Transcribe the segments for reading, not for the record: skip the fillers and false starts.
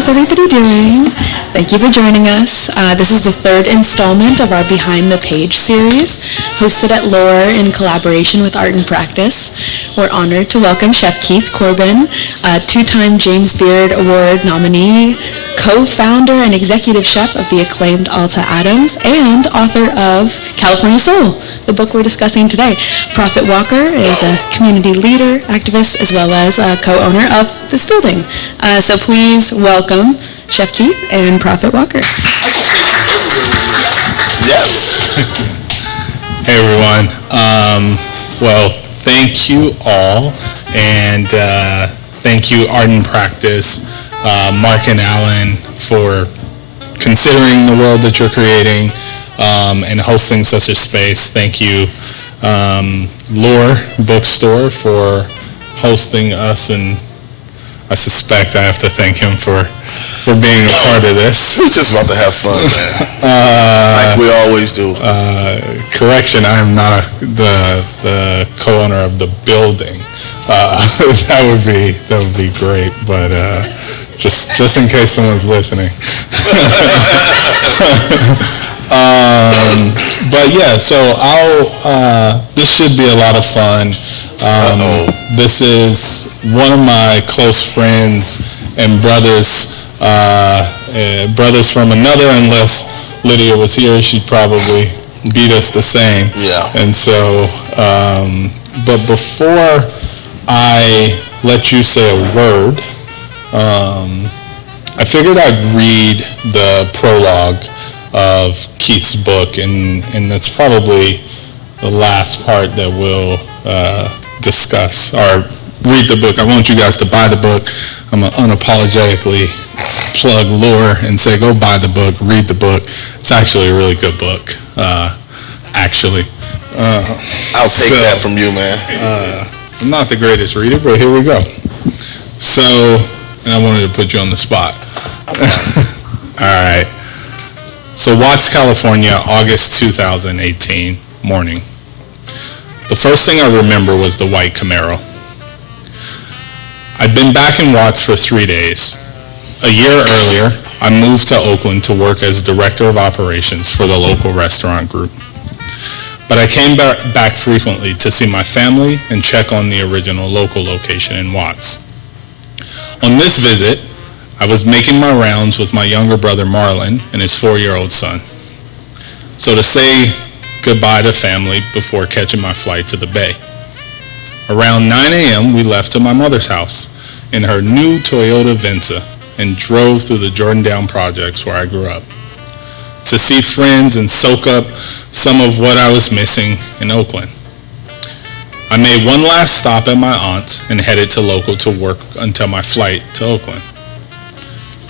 How's everybody doing? Thank you for joining us. This is the third installment of our Behind the Page series, hosted at Lore in collaboration with Art and Practice. We're honored to welcome Chef Keith Corbin, a two-time James Beard Award nominee, co-founder and executive chef of the acclaimed Alta Adams, and author of California Soul, the book we're discussing today. Prophet Walker is a community leader, activist, as well as a co-owner of this building. So please welcome Chef Keith and Prophet Walker. Yes. Hey everyone. Well, thank you all, and thank you Art and Practice, Mark and Alan, for considering the world that you're creating and hosting such a space. Thank you Lore Bookstore for hosting us, and I suspect I have to thank him for being a part of this. We're just about to have fun, man. Like we always do. Correction, I am not the co-owner of the building. That would be great, but just in case someone's listening. But yeah, so this should be a lot of fun. This is one of my close friends and brothers from another. Unless Lydia was here, she'd probably beat us the same. Yeah. And so, but before I let you say a word, I figured I'd read the prologue of Keith's book, and that's probably the last part that we'll discuss, or read the book. I want you guys to buy the book. I'm going to unapologetically plug Lore and say, go buy the book, read the book. It's actually a really good book, actually. I'll take that from you, man. I'm not the greatest reader, but here we go. So, and I wanted to put you on the spot. All right. So Watts, California, August 2018, morning. The first thing I remember was the white Camaro. I'd been back in Watts for 3 days. A year earlier, I moved to Oakland to work as director of operations for the local restaurant group. But I came back frequently to see my family and check on the original local location in Watts. On this visit, I was making my rounds with my younger brother Marlon and his 4-year-old son. So to say goodbye to family before catching my flight to the Bay. Around 9 a.m., we left to my mother's house in her new Toyota Venza and drove through the Jordandale projects where I grew up to see friends and soak up some of what I was missing in Oakland. I made one last stop at my aunt's and headed to local to work until my flight to Oakland.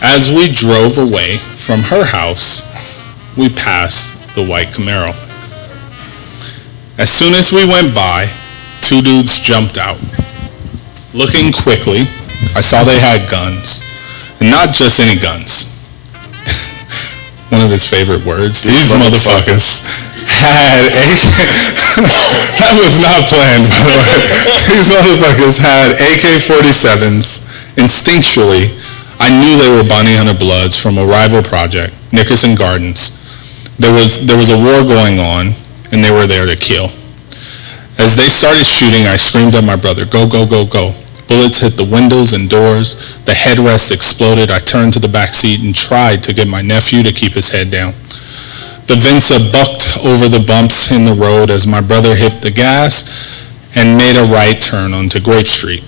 As we drove away from her house, we passed the white Camaro. As soon as we went by, 2 dudes jumped out. Looking quickly, I saw they had guns, and not just any guns. One of his favorite words. These motherfuckers had that was not planned, by the way. These motherfuckers had AK-47s. Instinctually, I knew they were bounty hunter bloods from a rival project, Nickerson Gardens. There was a war going on, and they were there to kill. As they started shooting, I screamed at my brother, go, go, go, go. Bullets hit the windows and doors. The headrest exploded. I turned to the back seat and tried to get my nephew to keep his head down. The Venza bucked over the bumps in the road as my brother hit the gas and made a right turn onto Grape Street.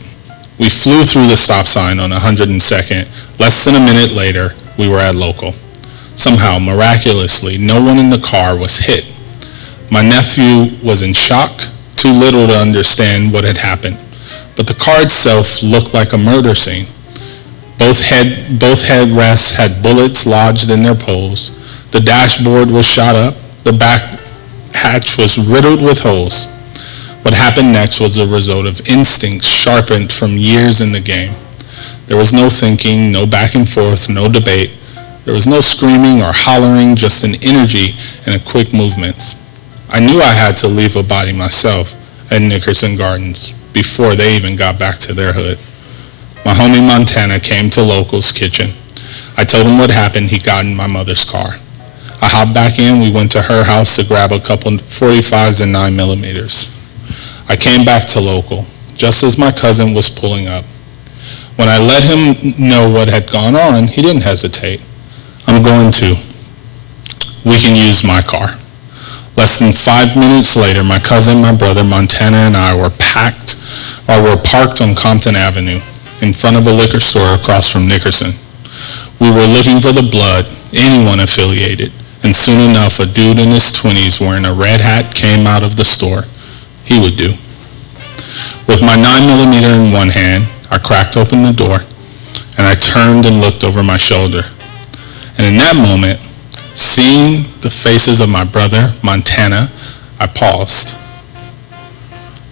We flew through the stop sign on 102nd. Less than a minute later, we were at local. Somehow, miraculously, no one in the car was hit. My nephew was in shock, too little to understand what had happened. But the car itself looked like a murder scene. Both headrests had bullets lodged in their poles. The dashboard was shot up. The back hatch was riddled with holes. What happened next was a result of instincts sharpened from years in the game. There was no thinking, no back and forth, no debate. There was no screaming or hollering, just an energy and a quick movements. I knew I had to leave a body myself at Nickerson Gardens before they even got back to their hood. My homie Montana came to Local's kitchen. I told him what happened. He got in my mother's car. I hopped back in. We went to her house to grab a couple 45s and 9mm. I came back to local, just as my cousin was pulling up. When I let him know what had gone on, he didn't hesitate. I'm going to. We can use my car. Less than 5 minutes later, my cousin, my brother, Montana, and I were parked on Compton Avenue in front of a liquor store across from Nickerson. We were looking for the blood, anyone affiliated, and soon enough a dude in his 20s wearing a red hat came out of the store. He would do. With my 9mm in one hand, I cracked open the door, and I turned and looked over my shoulder. And in that moment, seeing the faces of my brother, Montana, I paused.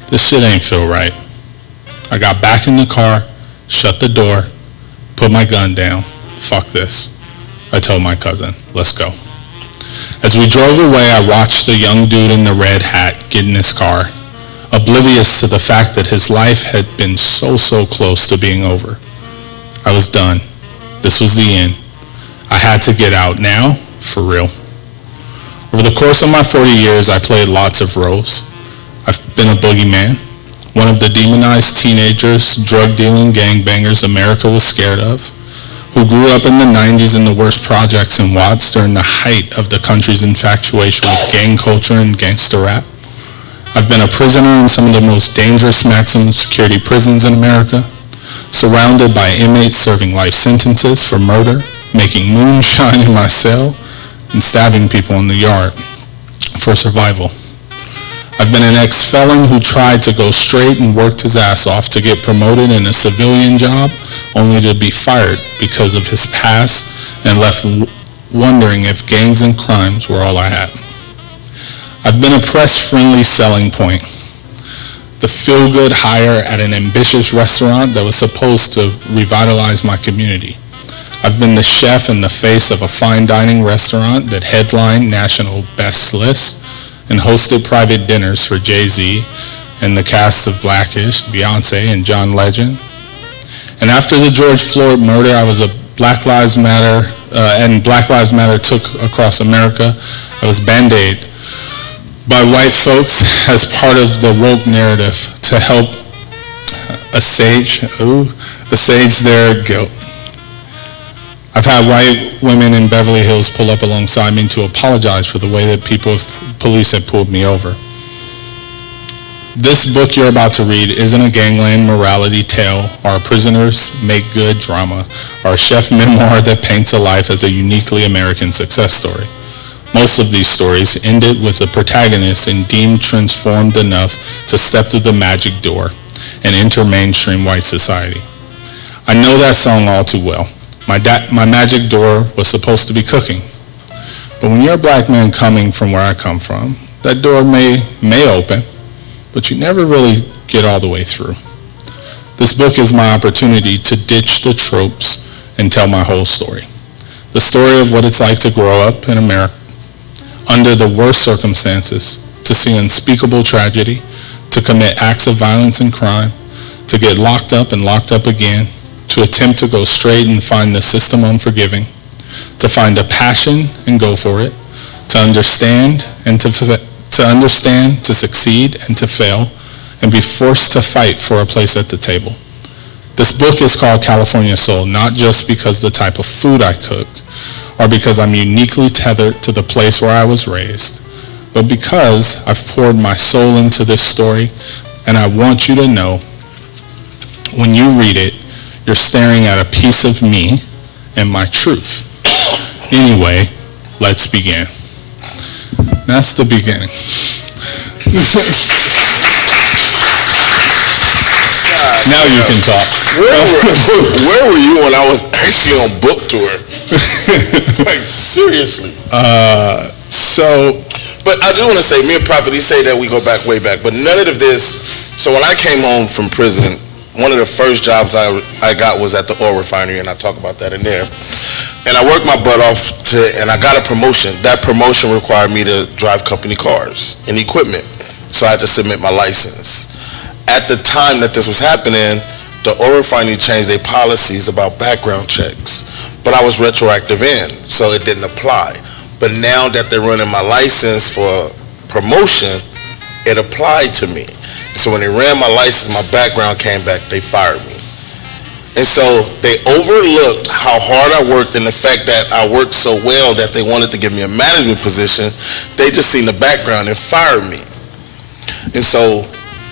This shit ain't feel right. I got back in the car, shut the door, put my gun down. Fuck this. I told my cousin, let's go. As we drove away, I watched the young dude in the red hat get in his car, oblivious to the fact that his life had been so close to being over. I was done. This was the end. I had to get out now, for real. Over the course of my 40 years, I played lots of roles. I've been a boogeyman, one of the demonized teenagers, drug-dealing gangbangers America was scared of, who grew up in the 90s in the worst projects in Watts during the height of the country's infatuation with gang culture and gangster rap. I've been a prisoner in some of the most dangerous maximum security prisons in America, surrounded by inmates serving life sentences for murder, making moonshine in my cell, and stabbing people in the yard for survival. I've been an ex-felon who tried to go straight and worked his ass off to get promoted in a civilian job, only to be fired because of his past and left wondering if gangs and crimes were all I had. I've been a press-friendly selling point, the feel-good hire at an ambitious restaurant that was supposed to revitalize my community. I've been the chef in the face of a fine dining restaurant that headlined national best lists and hosted private dinners for Jay-Z and the cast of Blackish, Beyonce, and John Legend. And after the George Floyd murder, I was a Black Lives Matter, and Black Lives Matter took across America. I was band-aid by white folks as part of the woke narrative to help assuage their guilt. I've had white women in Beverly Hills pull up alongside me to apologize for the way that police had pulled me over. This book you're about to read isn't a gangland morality tale or a prisoners make good drama or a chef memoir that paints a life as a uniquely American success story. Most of these stories ended with the protagonist deemed transformed enough to step through the magic door and enter mainstream white society. I know that song all too well. My magic door was supposed to be cooking. But when you're a black man coming from where I come from, that door may open, but you never really get all the way through. This book is my opportunity to ditch the tropes and tell my whole story. The story of what it's like to grow up in America under the worst circumstances, to see unspeakable tragedy, to commit acts of violence and crime, to get locked up and locked up again, to attempt to go straight and find the system unforgiving, to find a passion and go for it, to understand, to succeed and to fail, and be forced to fight for a place at the table. This book is called California Soul, not just because the type of food I cook, or because I'm uniquely tethered to the place where I was raised, but because I've poured my soul into this story, and I want you to know, when you read it, you're staring at a piece of me and my truth. Anyway, let's begin. That's the beginning. Now you can talk. Where were you when I was actually on book tour? Like, seriously. But I just want to say, me and Prophet, he say that we go back, way back, but none of this. So when I came home from prison, one of the first jobs I got was at the oil refinery, and I talk about that in there. And I worked my butt off and I got a promotion. That promotion required me to drive company cars and equipment. So I had to submit my license. At the time that this was happening, the oil refinery changed their policies about background checks, but I was retroactive in, so it didn't apply. But now that they're running my license for promotion, it applied to me. So when they ran my license, my background came back, they fired me. And so they overlooked how hard I worked and the fact that I worked so well that they wanted to give me a management position. They just seen the background and fired me. And so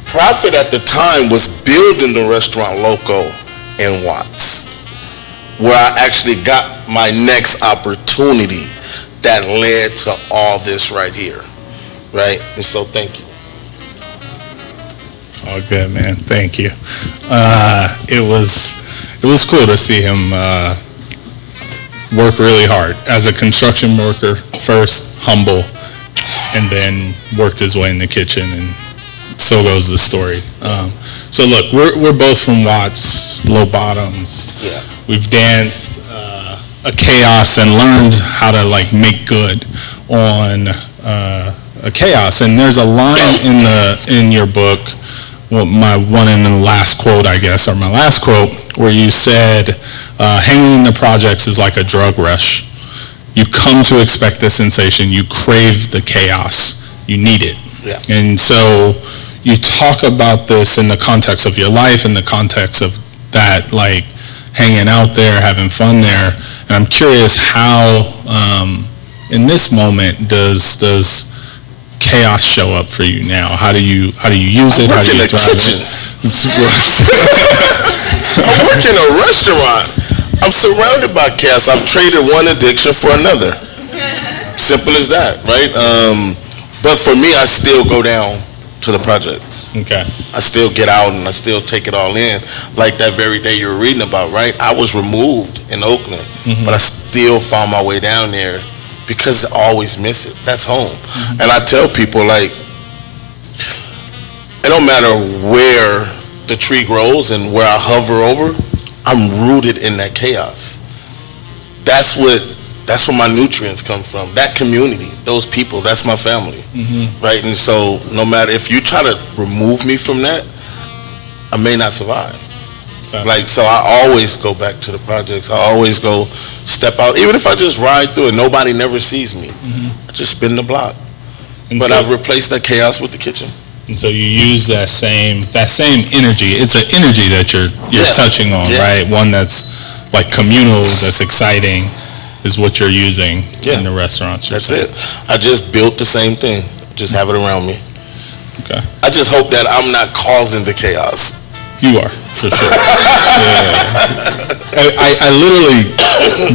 Prophet at the time was building the Restaurant Loco in Watts, where I actually got my next opportunity that led to all this right here, right? And so thank you. Oh, good, man. Thank you. It was cool to see him work really hard as a construction worker first, humble, and then worked his way in the kitchen, and so goes the story. So look, we're both from Watts, Low Bottoms. Yeah. We've danced a chaos and learned how to like make good on a chaos. And there's a line in your book, well, my one and the last quote, I guess, or my last quote, where you said, hanging in the projects is like a drug rush. You come to expect the sensation. You crave the chaos. You need it. Yeah. And so you talk about this in the context of your life, in the context of that, like, hanging out there, having fun there. And I'm curious how, in this moment, does chaos show up for you now? How do you use it? How do you thrive it? I work in a restaurant. I'm surrounded by chaos. I've traded one addiction for another. Simple as that, right? But for me, I still go down to the projects. Okay. I still get out and I still take it all in. Like that very day you were reading about, right? I was removed in Oakland, but I still found my way down there because I always miss it. That's home. And I tell people, like, it don't matter where the tree grows and where I hover over, I'm rooted in that chaos. That's where my nutrients come from. That community, those people, that's my family, right? And so no matter if you try to remove me from that, I may not survive. Okay. Like, so I always go back to the projects. I always go step out. Even if I just ride through it, nobody never sees me. I just spin the block. And But so, I've replaced that chaos with the kitchen. and so you use that same energy. It's an energy that you're Yeah. touching on, Yeah. right? One that's like communal, that's exciting, is what you're using Yeah. in the restaurants. That's it. I just built the same thing. Just have it around me. Okay. I just hope that I'm not causing the chaos. You are, for sure. I literally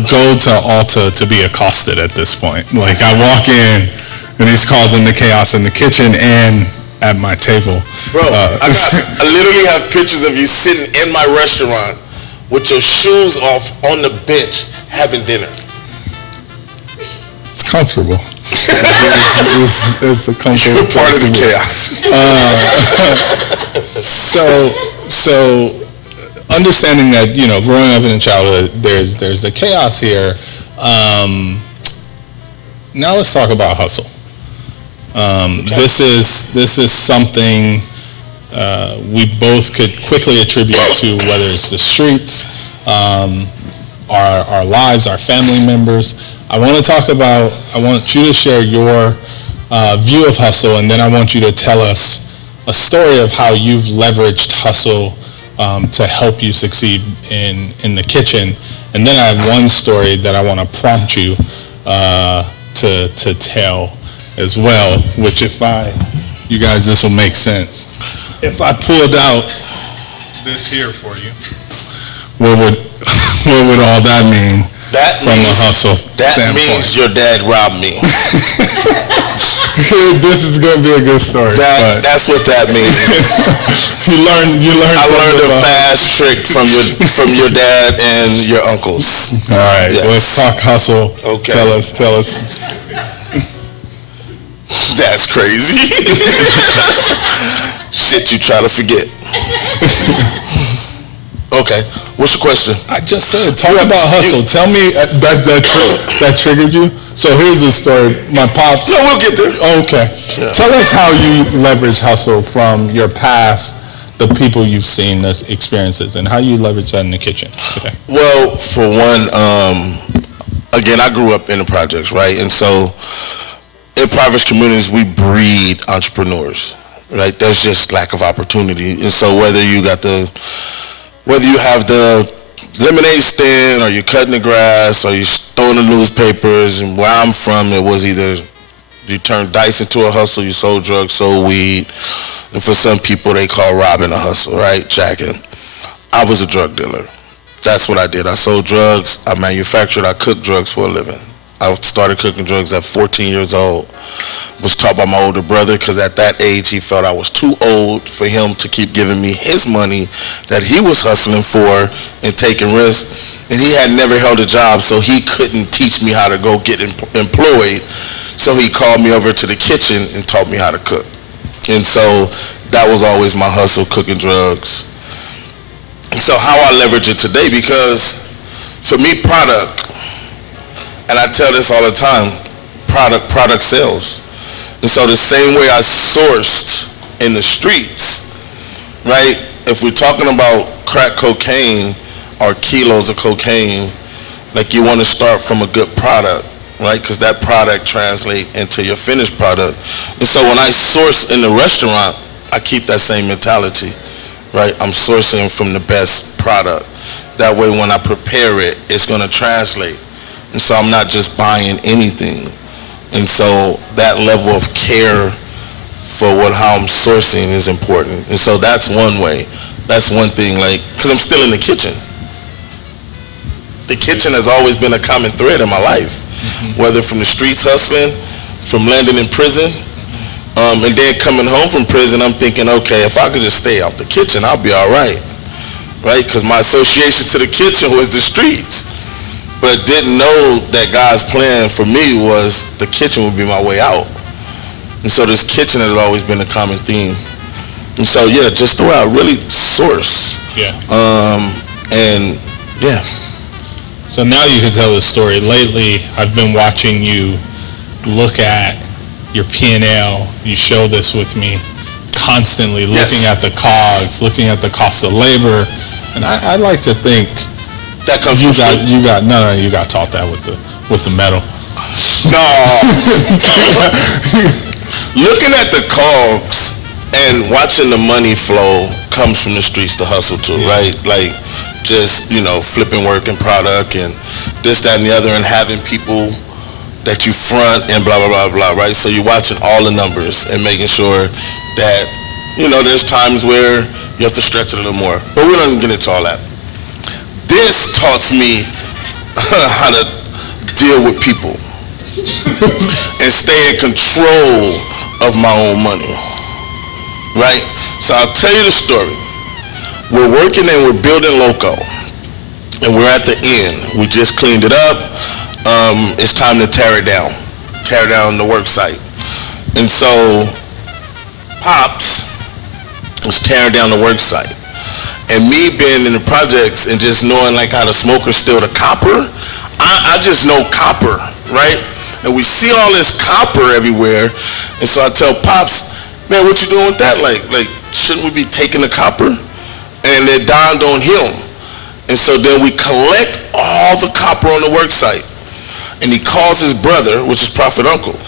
go to Alta to be accosted at this point. Like, I walk in, and he's causing the chaos in the kitchen and at my table. Bro, I literally have pictures of you sitting in my restaurant with your shoes off on the bench having dinner. It's comfortable. It's a comfortable You're part of the place to be. chaos. So understanding that, you know, growing up in a childhood, there's the chaos here. Now let's talk about hustle. This is something we both could quickly attribute to, whether it's the streets, our lives, our family members. I want you to share your view of hustle, and then I want you to tell us a story of how you've leveraged hustle to help you succeed in the kitchen. And then I have one story that I want to prompt you to tell as well, which you guys, this will make sense. If I pulled out this here for you, what would all that mean? From a hustle standpoint. Means your dad robbed me. This is going to be a good story. That's what that means. You learned. I learned a fast trick from your dad and your uncles. All right, Yes. Let's talk hustle. Okay. Tell us. That's crazy. Shit you try to forget. Okay, what's the question? I just said, talk about hustle. Tell me that triggered you. So here's the story. My pops. No, we'll get there. Okay. Yeah. Tell us how you leverage hustle from your past, the people you've seen, the experiences, and how you leverage that in the kitchen today? Well, for one, again, I grew up in the projects, right? And so in impoverished communities, we breed entrepreneurs, right? There's just lack of opportunity. And so whether you have the lemonade stand, or you're cutting the grass, or you're throwing the newspapers, and where I'm from, it was either you turned dice into a hustle, you sold drugs, sold weed, and for some people they call robbing a hustle, right? Jacking. I was a drug dealer. That's what I did. I sold drugs, I manufactured, I cooked drugs for a living. I started cooking drugs at 14 years old. Was taught by my older brother, because at that age he felt I was too old for him to keep giving me his money that he was hustling for and taking risks. And he had never held a job, so he couldn't teach me how to go get employed. So he called me over to the kitchen and taught me how to cook. And so that was always my hustle, cooking drugs. And so how I leverage it today, because for me, product, and I tell this all the time, product sells. And so the same way I sourced in the streets, right? If we're talking about crack cocaine or kilos of cocaine, like, you want to start from a good product, right? Because that product translates into your finished product. And so when I source in the restaurant, I keep that same mentality, right? I'm sourcing from the best product. That way when I prepare it, it's going to translate. And so I'm not just buying anything. And so that level of care for how I'm sourcing is important. And so that's one way. That's one thing, like, because I'm still in the kitchen. The kitchen has always been a common thread in my life, whether from the streets hustling, from landing in prison, and then coming home from prison, I'm thinking, okay, if I could just stay out the kitchen, I'll be all right, right? Because my association to the kitchen was the streets, but didn't know that God's plan for me was the kitchen would be my way out. And so this kitchen has always been a common theme. And so, yeah, just the way I really source. Yeah. And, yeah. So now you can tell the story. Lately, I've been watching you look at your P&L. You show this with me constantly, looking at the COGS, looking at the cost of labor. And I like to think that comes you got taught that with the metal. No. Looking at the COGS and watching the money flow comes from the streets, the hustle too, right? Like, just, flipping work and product and this, that, and the other, and having people that you front and blah, blah, blah, blah, right? So you're watching all the numbers and making sure that, there's times where you have to stretch it a little more. But we're not going to get into all that. This taught me how to deal with people and stay in control of my own money, right? So I'll tell you the story. We're working and we're building Loco, and we're at the end. We just cleaned it up. It's time to tear down the work site. And so Pops was tearing down the work site. And me being in the projects and just knowing like how the smokers steal the copper, I just know copper, right? And we see all this copper everywhere. And so I tell Pops, man, what you doing with that? Like, shouldn't we be taking the copper? And it dawned on him. And so then we collect all the copper on the work site. And he calls his brother, which is Prophet Uncle,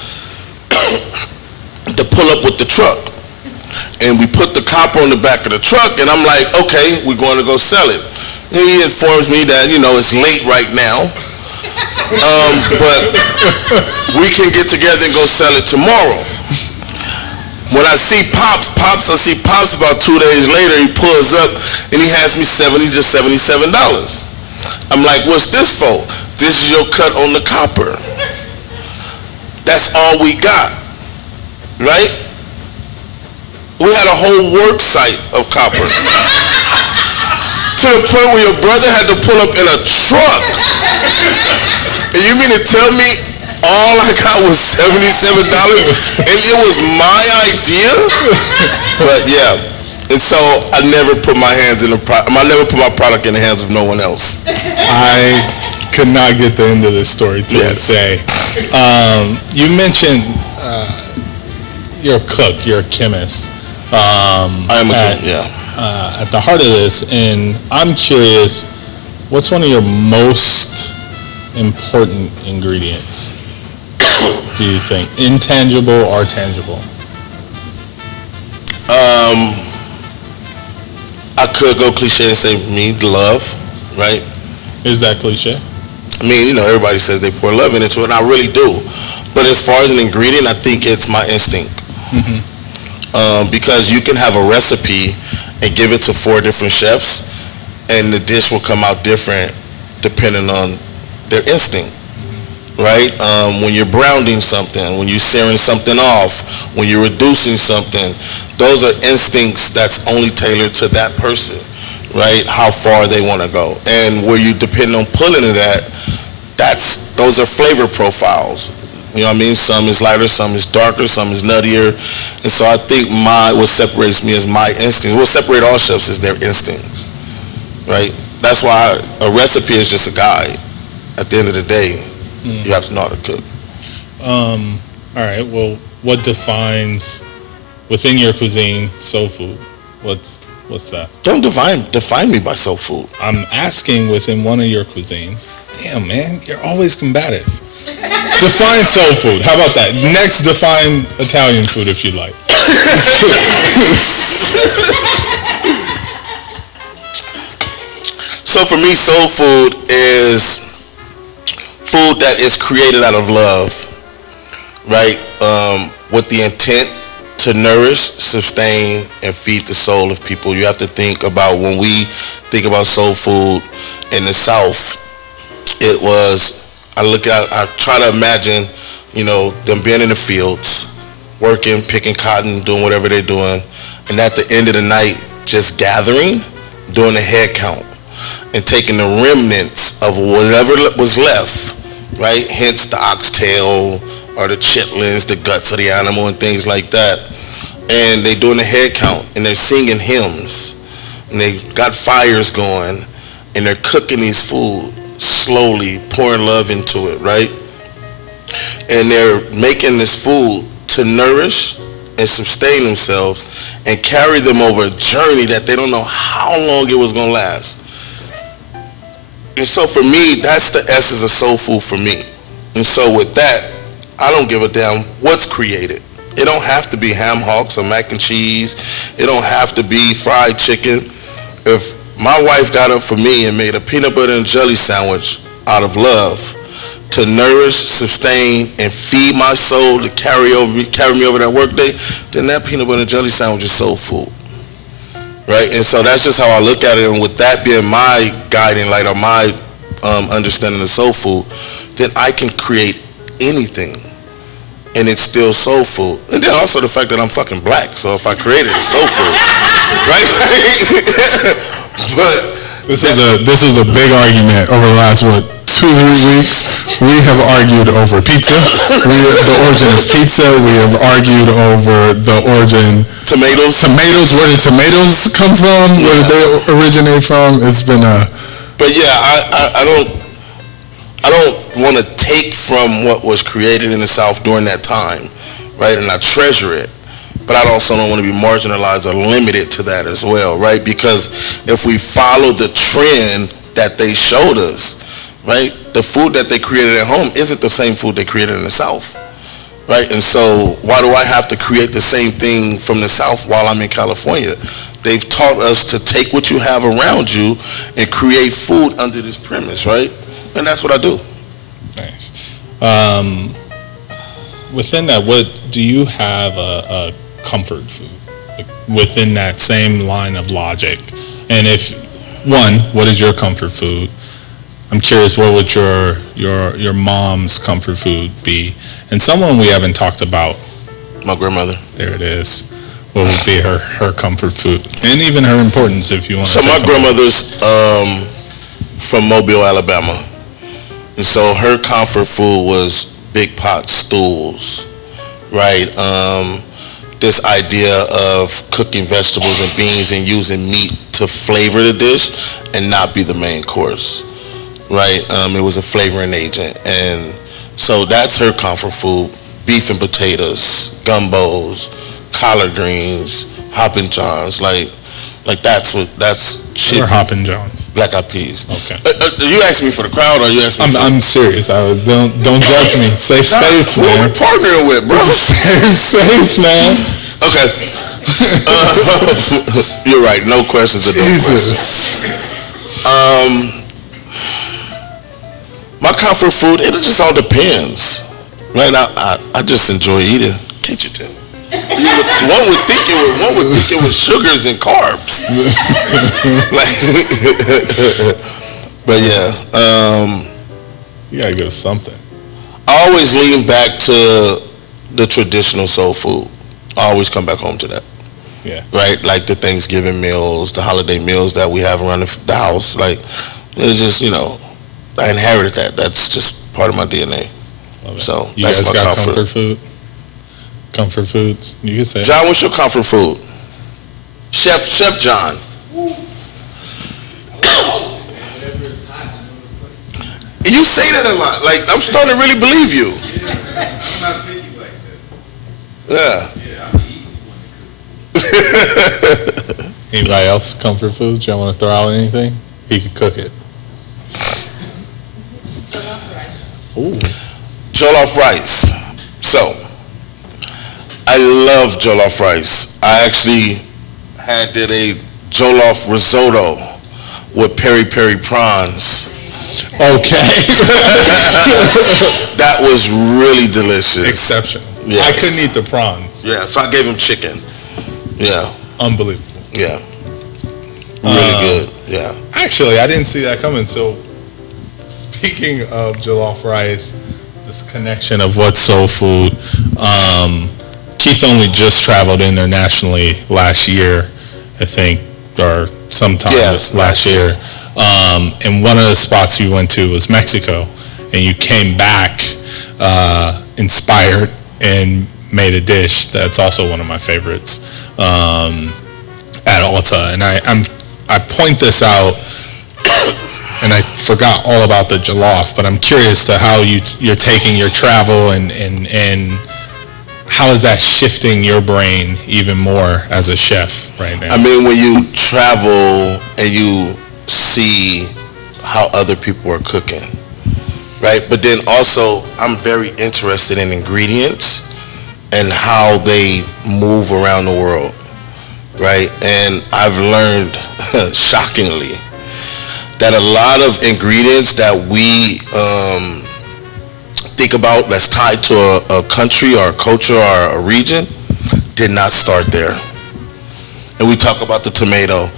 to pull up with the truck. And we put the copper on the back of the truck, and I'm like, okay, we're going to go sell it. And he informs me that, it's late right now, but we can get together and go sell it tomorrow. When I see Pops about 2 days later, he pulls up and he has me $70 to $77. I'm like, what's this for? This is your cut on the copper. That's all we got, right? We had a whole work site of copper. To the point where your brother had to pull up in a truck. And you mean to tell me all I got was $77, and it was my idea? But yeah, and so I never put my product in the hands of no one else. I could not get the end of this story to this day. You mentioned you're a cook, you're a chemist. I am a chemist, yeah. at the heart of this, and I'm curious, what's one of your most important ingredients, do you think? Intangible or tangible? I could go cliche and say me, love, right? Is that cliche? I mean, you know, everybody says they pour love into it, and I really do. But as far as an ingredient, I think it's my instinct. Because you can have a recipe and give it to 4 different chefs, and the dish will come out different depending on their instinct, right? When you're browning something, when you're searing something off, when you're reducing something, those are instincts that's only tailored to that person, right? How far they want to go. And where you depend on pulling it at, those are flavor profiles. You know what I mean? Some is lighter, some is darker, some is nuttier. And so I think what separates me is my instincts. What separates all chefs is their instincts, right? That's why a recipe is just a guide. At the end of the day, you have to know how to cook. All right, well, what defines, within your cuisine, soul food? What's that? Don't define me by soul food. I'm asking within one of your cuisines. Damn, man, you're always combative. Define soul food. How about that? Next, define Italian food if you like. So for me, soul food is food that is created out of love, right? With the intent to nourish, sustain, and feed the soul of people. You have to think about, when we think about soul food in the South, I try to imagine, you know, them being in the fields, working, picking cotton, doing whatever they're doing, and at the end of the night, just gathering, doing a head count, and taking the remnants of whatever was left, right? Hence the oxtail or the chitlins, the guts of the animal and things like that. And they're doing a head count, and they're singing hymns, and they got fires going, and they're cooking these food, slowly pouring love into it, right? And they're making this food to nourish and sustain themselves and carry them over a journey that they don't know how long it was going to last. And so for me, that's the essence of soul food for me. And so with that, I don't give a damn what's created. It don't have to be ham hocks or mac and cheese. It don't have to be fried chicken. If my wife got up for me and made a peanut butter and jelly sandwich out of love to nourish, sustain, and feed my soul, to carry me over that work day, then that peanut butter and jelly sandwich is soul food, right? And so that's just how I look at it. And with that being my guiding light, or my understanding of soul food, then I can create anything, and it's still soul food. And then also the fact that I'm fucking black, so if I create it, it's soul food, right? But this is a big argument over the last 2-3 weeks. We have argued over pizza, the origin of pizza. We have argued over the origin tomatoes. Where did tomatoes come from? Where did they originate from? It's been a. But yeah, I don't want to take from what was created in the South during that time, right? And I treasure it. But I also don't want to be marginalized or limited to that as well, right? Because if we follow the trend that they showed us, right, the food that they created at home isn't the same food they created in the South, right? And so why do I have to create the same thing from the South while I'm in California? They've taught us to take what you have around you and create food under this premise, right? And that's what I do. Nice. Within that, what do you have a comfort food, like, within that same line of logic? And what is your comfort food? I'm curious, what would your mom's comfort food be? And someone we haven't talked about. My grandmother. There it is. What would be her comfort food? And even her importance, if you want to. So my grandmother's from Mobile, Alabama. And so her comfort food was big pot stools, right? This idea of cooking vegetables and beans and using meat to flavor the dish and not be the main course, right? It was a flavoring agent. And so that's her comfort food: beef and potatoes, gumbos, collard greens, hoppin' johns. Like, Like that's shit. Or Hoppin' Johns. Black Eyed Peas. Okay. You asking me for the crowd, or you asking me? I'm serious. Don't judge me. Safe space, who man. are we partnering with, bro? Safe space, man. Okay. You're right. No questions are no Jesus. questions. My comfort food, it just all depends. Right now, I just enjoy eating. Can't you tell? One would think it was sugars and carbs. But yeah, You gotta give us something. I always lean back to the traditional soul food. I always come back home to that. Yeah. Right, like the Thanksgiving meals, the holiday meals that we have around the house. Like it's just I inherited that. That's just part of my DNA. Love it. So You that's guys my got comfort. comfort food? Comfort foods? You can say it. John, what's your comfort food? Chef John. You say that a lot. Like I'm starting to really believe you. Yeah. Anybody else comfort foods? Y'all want to throw out anything? He could cook it. Ooh. Jollof rice. So, I love jollof rice. I actually did a jollof risotto with peri-peri prawns. Okay. That was really delicious. Exceptional. Yes. I couldn't eat the prawns. Yeah, so I gave him chicken. Yeah, Unbelievable. yeah. Really good, yeah. Actually, I didn't see that coming. So, speaking of jollof rice, this connection of what's soul food, Keith only just traveled internationally last year, I think, or sometime last year. And one of the spots you went to was Mexico, and you came back inspired and made a dish that's also one of my favorites at Alta. And I point this out, and I forgot all about the jollof, but I'm curious to how you're taking your travel and how is that shifting your brain even more as a chef right now? I mean, when you travel and you see how other people are cooking, right? But then also, I'm very interested in ingredients and how they move around the world, right? And I've learned, shockingly, that a lot of ingredients that we think about that's tied to a country or a culture or a region did not start there. And we talk about the tomato.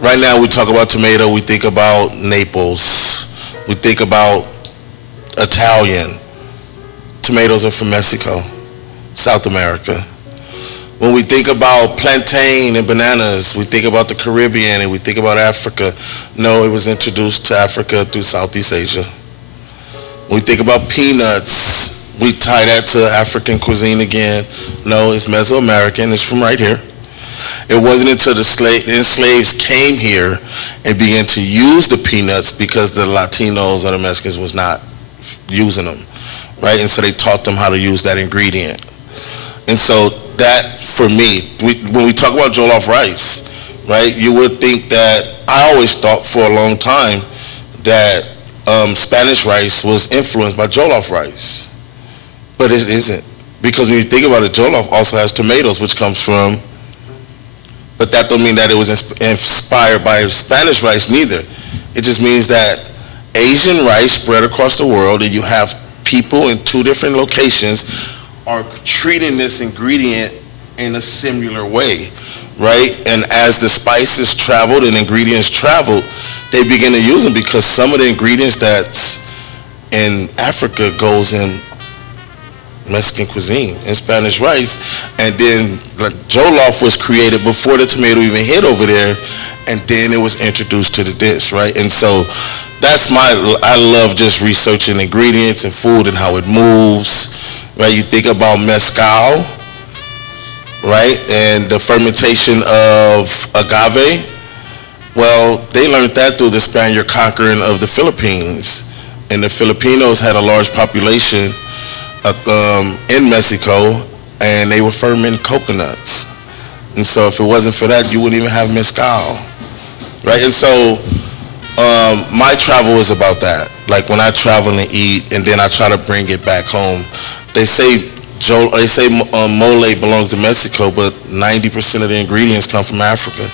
Right now we talk about tomato, we think about Naples, we think about Italian. Tomatoes are from Mexico, South America. When we think about plantain and bananas, we think about the Caribbean and we think about Africa. No, it was introduced to Africa through Southeast Asia. When we think about peanuts, we tie that to African cuisine again. No, it's Mesoamerican, it's from right here. It wasn't until the slaves came here and began to use the peanuts because the Latinos or the Mexicans was not using them, right? And so they taught them how to use that ingredient. And so that, for me, when we talk about jollof rice, right, you would think that, I always thought for a long time that Spanish rice was influenced by jollof rice. But it isn't. Because when you think about it, jollof also has tomatoes, which comes from, but that don't mean that it was inspired by Spanish rice neither. It just means that Asian rice spread across the world, and you have people in two different locations are treating this ingredient in a similar way, right? And as the spices traveled and ingredients traveled, they begin to use them because some of the ingredients that's in Africa goes in Mexican cuisine and Spanish rice. And then jollof was created before the tomato even hit over there, and then it was introduced to the dish, right? And so that's I love just researching ingredients and food and how it moves, right? You think about mezcal, right? And the fermentation of agave. Well, they learned that through the Spaniard conquering of the Philippines. And the Filipinos had a large population in Mexico, and they were fermenting coconuts. And so if it wasn't for that, you wouldn't even have mezcal, right? And so my travel is about that. Like when I travel and eat, and then I try to bring it back home. They say mole belongs to Mexico, but 90% of the ingredients come from Africa.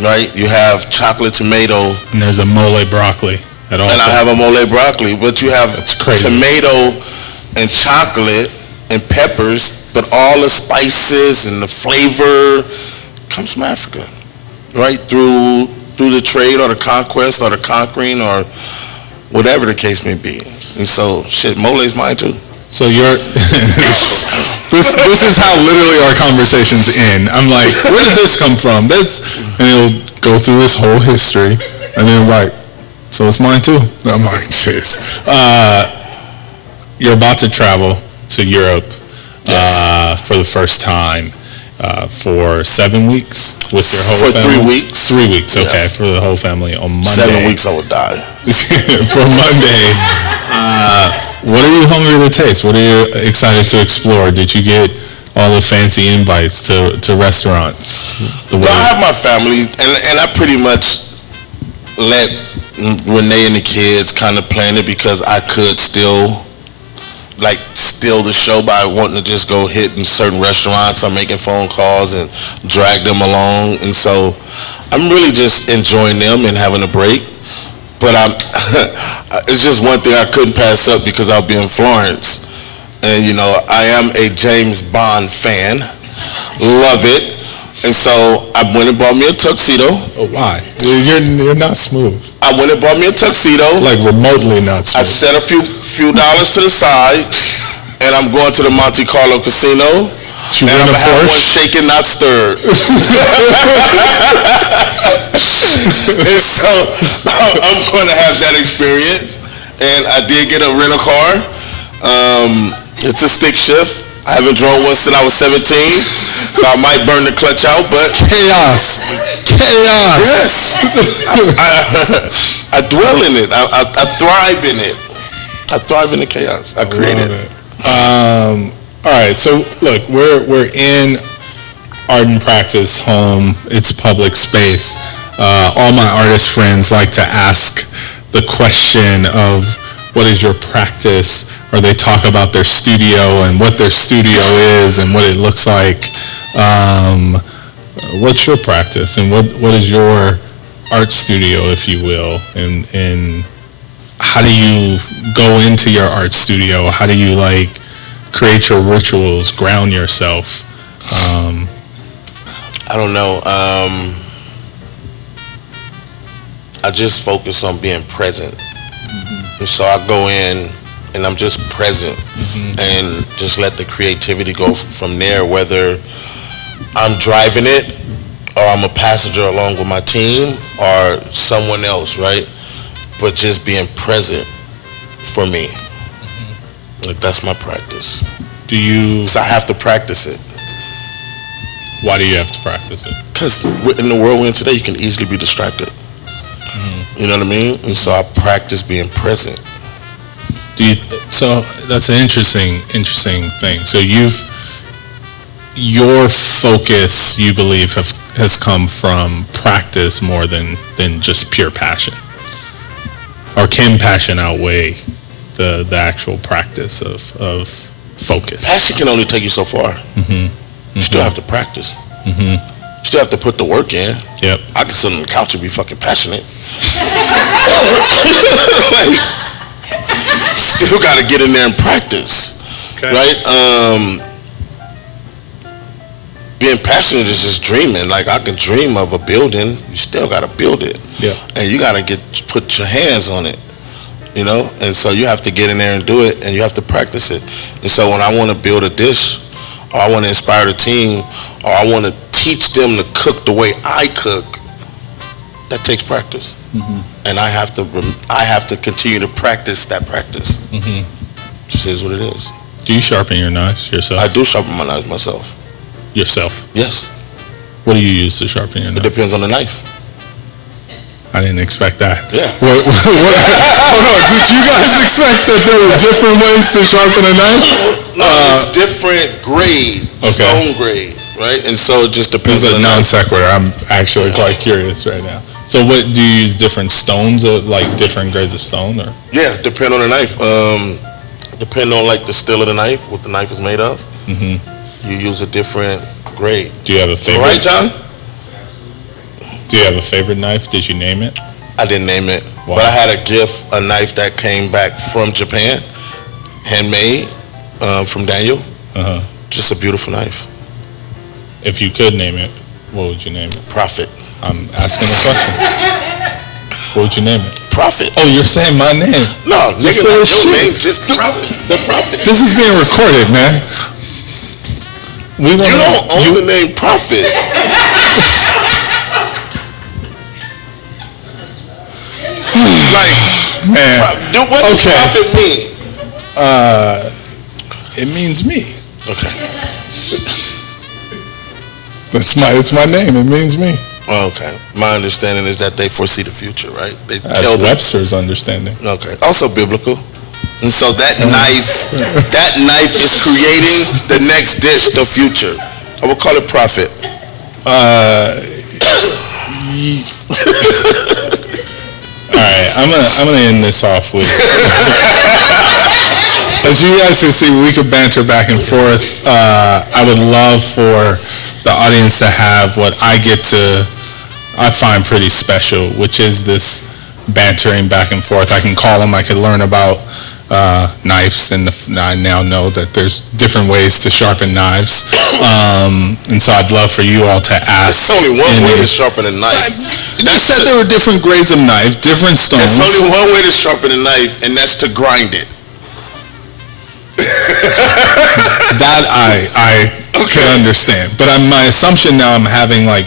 Right? You have chocolate tomato. And there's a mole broccoli. And I have a mole broccoli, but you have tomato and chocolate and peppers, but all the spices and the flavor comes from Africa, right? Through the trade or the conquest or the conquering or whatever the case may be. And so, mole is mine too. So this is how literally our conversations end. I'm like, where did this come from? And he'll go through this whole history, and then I'm like, so it's mine too. I'm like, jeez. You're about to travel to Europe for the first time for 7 weeks with your whole family? For 3 weeks. 3 weeks, okay, yes. For the whole family on Monday. 7 weeks I would die. For Monday. What are you hungry to taste? What are you excited to explore? Did you get all the fancy invites to restaurants? I have my family, and I pretty much let Renee and the kids kind of plan it because I could steal the show by wanting to just go hit in certain restaurants. I'm making phone calls and drag them along, and so I'm really just enjoying them and having a break. But it's just one thing I couldn't pass up because I'll be in Florence. And, I am a James Bond fan. Love it. And so I went and bought me a tuxedo. Oh, why? You're not smooth. I went and bought me a tuxedo. Like remotely not smooth. I set a few dollars to the side, and I'm going to the Monte Carlo casino. And I'm going to have one shaken, not stirred. And so I'm going to have that experience. And I did get a rental car. It's a stick shift. I haven't drove one since I was 17. So I might burn the clutch out, but... Chaos. Yes. I dwell in it. I thrive in it. I thrive in the chaos. I create it. All right, so look, we're in Art and Practice home. It's a public space. All my artist friends like to ask the question of what is your practice, or they talk about their studio and what their studio is and what it looks like. What's your practice, and what is your art studio, if you will, and how do you go into your art studio? How do you create your rituals, ground yourself? I don't know. I just focus on being present. Mm-hmm. And so I go in and I'm just present, mm-hmm. and just let the creativity go from there, whether I'm driving it or I'm a passenger along with my team or someone else, right? But just being present for me. Mm-hmm. That's my practice. Because I have to practice it. Why do you have to practice it? Because in the world we're in today, you can easily be distracted. Mm-hmm. You know what I mean? And so I practice being present. So that's an interesting thing. So your focus, you believe, has come from practice more than just pure passion? Or can passion outweigh the actual practice of focus? Passion can only take you so far. Mm-hmm. You still have to practice. Mm-hmm. You still have to put the work in. Yep. I can sit on the couch and be fucking passionate. Still got to get in there and practice. Okay. Right? Being passionate is just dreaming. I can dream of a building. You still got to build it. Yeah. And you got to put your hands on it. And so you have to get in there and do it, and you have to practice it. And so when I want to build a dish, or I want to inspire the team, or I want to teach them to cook the way I cook, that takes practice. Mm-hmm. And I have to continue to practice that practice. Mm-hmm. Just is what it is. Do you sharpen your knives yourself? I do sharpen my knives myself. Yourself? Yes. What do you use to sharpen your knife? It depends on the knife. I didn't expect that. Yeah. Hold on. Did you guys expect that there were different ways to sharpen a knife? No, it's different grade, stone grade, right? And so it just depends. This is on a non sequitur. I'm actually quite curious right now. So what, do you use different stones, like different grades of stone, or? Yeah, depend on the knife. Depend on like the steel of the knife, what the knife is made of. You use a different grade. Do you have a favorite? Right, John? Do you have a favorite knife? Did you name it? I didn't name it, Wow. but I had a knife that came back from Japan, handmade, from Daniel. Just a beautiful knife. If you could name it, what would you name it? Prophet. I'm asking a question. What would you name it? Prophet. Oh, you're saying my name. No, nigga, full not of your shit. name, just Prophet. The Prophet. This is being recorded, man. We You wanna- don't own the name Prophet. Like, man. what does Okay. Prophet mean? It means me. Okay. It's my name. It means me. Okay. My understanding is that they foresee the future, right? They That's tell them. Webster's understanding. Okay. Also biblical. And so that knife is creating the next dish, the future. I will call it Prophet. All right, I'm gonna end this off with. As you guys can see, we could banter back and forth. I would love for the audience to have what I find pretty special, which is this bantering back and forth. I can call them. I can learn about knives, and I now know that there's different ways to sharpen knives. And so I'd love for you all to ask. There's only one way to sharpen a knife. You said there were different grades of knife, different stones. There's only one way to sharpen a knife, and that's to grind it. That I can understand. But my assumption now, I'm having like,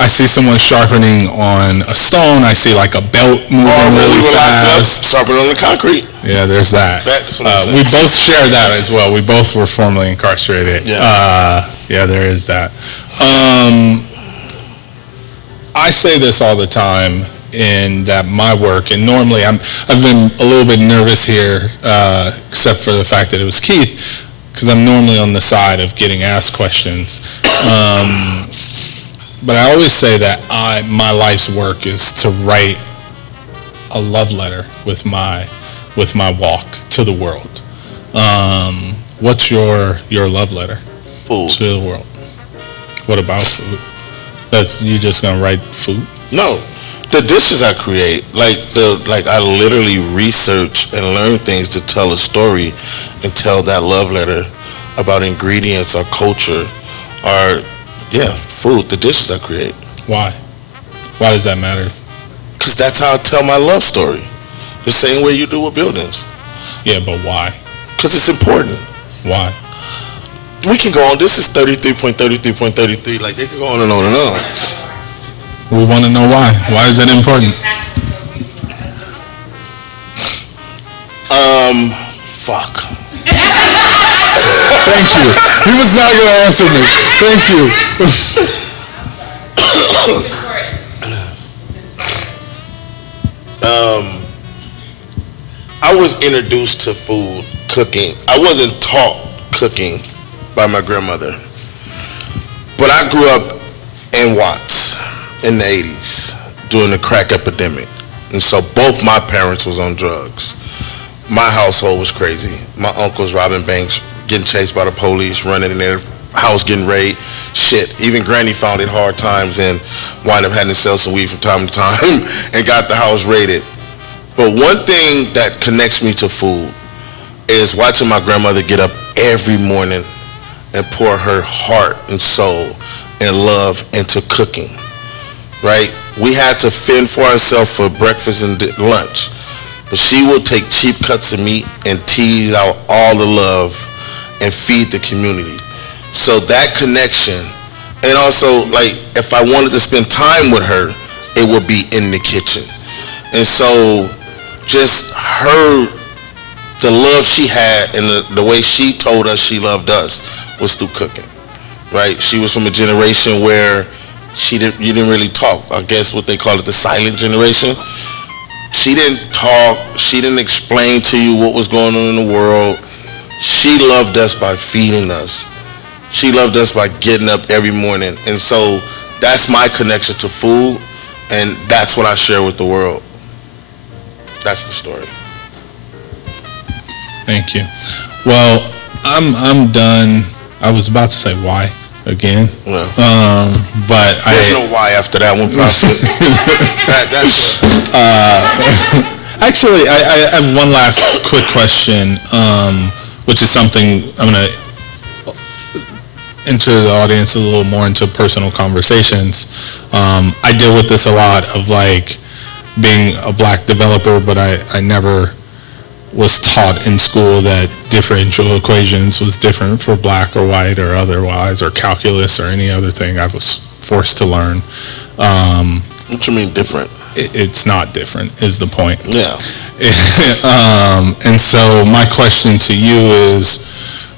I see someone sharpening on a stone. I see like a belt moving really fast. Sharpening on the concrete. Yeah, there's that. That's what I'm saying. We both share that as well. We both were formerly incarcerated. Yeah. Yeah, there is that. I say this all the time in that my work, and normally I've been a little bit nervous here, except for the fact that it was Keith, because I'm normally on the side of getting asked questions. But I always say that my life's work is to write a love letter with my walk to the world. What's your love letter Food. to the world? What about food? You just gonna write food? No, the dishes I create, like I literally research and learn things to tell a story and tell that love letter about ingredients or culture or food. The dishes I create. Why? Why does that matter? Because that's how I tell my love story. The same way you do with buildings. Yeah, but why? Because it's important. Why? We can go on. This is 33.33.33. Like, they can go on and on and on. We want to know why. Why is that important? Fuck. Thank you. He was not going to answer me. Thank you. I was introduced to food, cooking. I wasn't taught cooking by my grandmother. But I grew up in Watts in the 80s during the crack epidemic. And so both my parents was on drugs. My household was crazy. My uncle's robbing banks, getting chased by the police, running in their house, getting raided. Shit, even Granny found it hard times and wound up having to sell some weed from time to time and got the house raided. But one thing that connects me to food is watching my grandmother get up every morning and pour her heart and soul and love into cooking, right? We had to fend for ourselves for breakfast and lunch, but she will take cheap cuts of meat and tease out all the love and feed the community. So that connection, and also like if I wanted to spend time with her, it would be in the kitchen. And so just the love she had and the way she told us she loved us was through cooking, right? She was from a generation where you didn't really talk. I guess what they call it, the silent generation. She didn't talk. She didn't explain to you what was going on in the world. she loved us by feeding us. She loved us by getting up every morning. And so that's my connection to food, and that's what I share with the world. That's the story. Thank you. Well, I'm done. I was about to say why again, Yeah. but There's no why after that one, Prophet. Actually, I have one last quick question, which is something I'm going to enter the audience a little more into personal conversations. I deal with this a lot of like being a black developer, but I never was taught in school that differential equations was different for black or white or otherwise, or calculus or any other thing I was forced to learn. What you mean different? It's not different is the point. Yeah. And so my question to you is,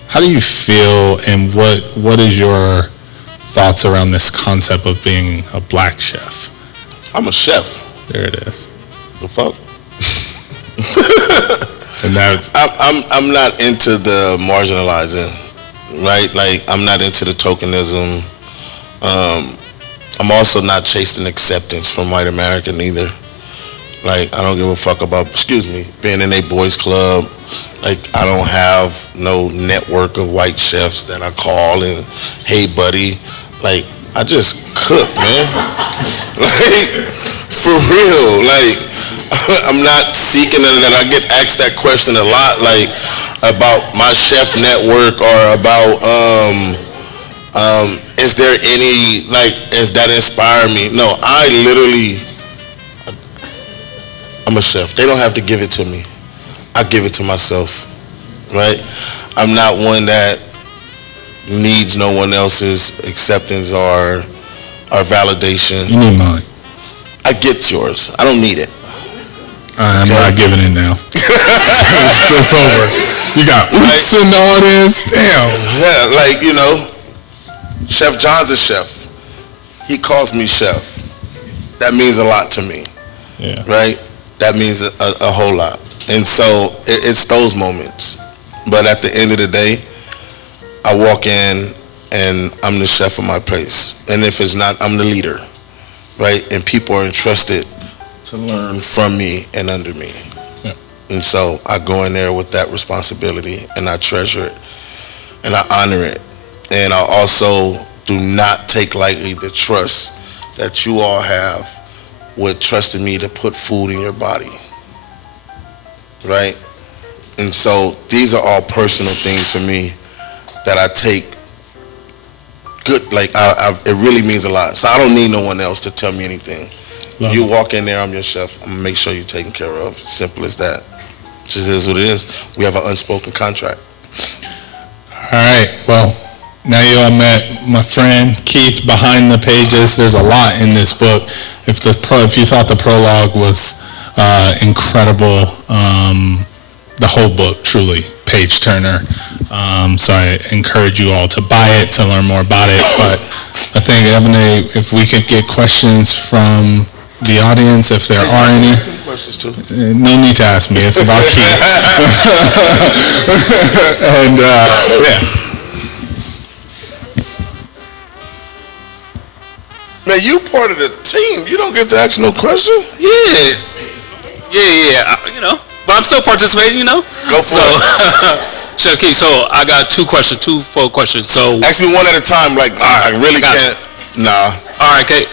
how do you feel, and what is your thoughts around this concept of being a black chef? I'm a chef. There it is. The fuck? And that's I'm not into the marginalizing, right? Like, I'm not into the tokenism. I'm also not chasing acceptance from white America neither. Like, I don't give a fuck about, being in a boys club. Like, I don't have no network of white chefs that I call and, hey, buddy. Like, I just cook, man. Like, for real. Like, I'm not seeking none of that. I get asked that question a lot, like, about my chef network, or about, is there any, like, that inspire me? No, I'm a chef. They don't have to give it to me. I give it to myself, right? I'm not one that needs no one else's acceptance or validation. You need mine. I get yours. I don't need it. I'm not giving it now. It's over. You got oops in the audience. Damn. Yeah, like, you know, Chef John's a chef. He calls me chef. That means a lot to me. Yeah. Right? That means a whole lot. And so it's those moments. But at the end of the day, I walk in and I'm the chef of my place. And if it's not, I'm the leader. Right? And people are entrusted to learn from me and under me. Yeah. And so I go in there with that responsibility, and I treasure it, and I honor it. And I also do not take lightly the trust that you all have with trusting me to put food in your body. Right? And so these are all personal things for me that I take good, like, it really means a lot. So I don't need no one else to tell me anything. Love You it. walk in there, I'm your chef. I'm gonna make sure you're taken care of. Simple as that. Just is what it is. We have an unspoken contract. All right. Well, now you all met my friend Keith behind the pages. There's a lot in this book. If you thought the prologue was incredible, the whole book truly page turner. So I encourage you all to buy it, to learn more about it. But I think, Ebony, if we could get questions from the audience, if there are any. Some questions too. No need to ask me. It's about Keith. And yeah. Man, you part of the team. You don't get to ask no question. Yeah. You know, but I'm still participating. You know. Go for it. Chef Keith. So I got two full questions. So Ask me one at a time. Like, I really got can't. Nah. all right, okay.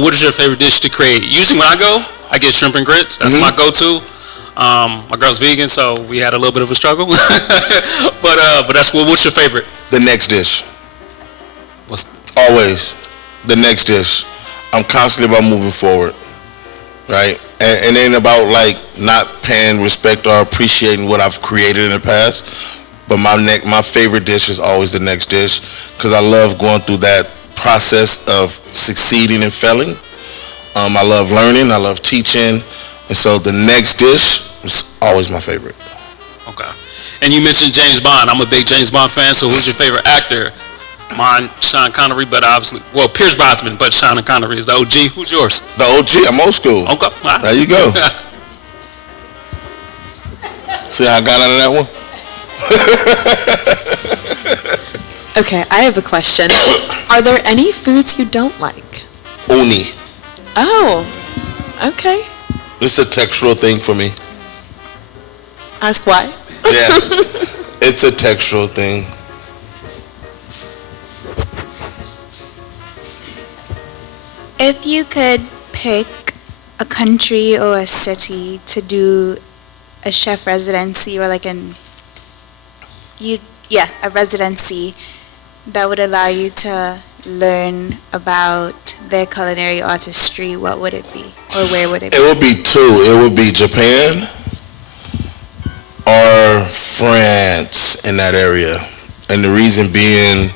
What is your favorite dish to create? Usually when I go, I get shrimp and grits. That's my go-to. My girl's vegan, so we had a little bit of a struggle. but that's what's your favorite? The next dish. What's Always. The next dish. I'm constantly about moving forward. Right? And it ain't about, like, not paying respect or appreciating what I've created in the past. But my favorite dish is always the next dish, because I love going through that process of succeeding and failing. I love learning. I love teaching. And so the next dish is always my favorite. okay? And you mentioned James Bond. I'm a big James Bond fan. So who's your favorite actor? Mine, Sean Connery, but obviously, well, Pierce Brosnan, but Sean Connery is the OG. Who's yours? The OG. I'm old school. Okay. All right. There you go. See how I got out of that one? Okay, I have a question. Are there any foods you don't like? Uni. Oh, okay. It's a textural thing for me. Ask why. Yeah. It's a textural thing. If you could pick a country or a city to do a chef residency, or like a residency that would allow you to learn about their culinary artistry, what would it be, or where would it be? It would be two. It would be Japan or France, in that area. And the reason being,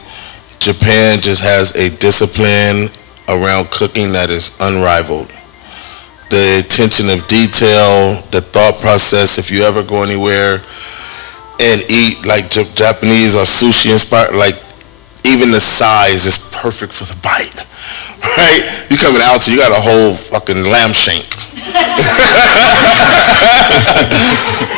Japan just has a discipline around cooking that is unrivaled. The attention of detail, the thought process. If you ever go anywhere and eat like Japanese or sushi inspired, like even the size is perfect for the bite, right? You coming out, you got a whole fucking lamb shank.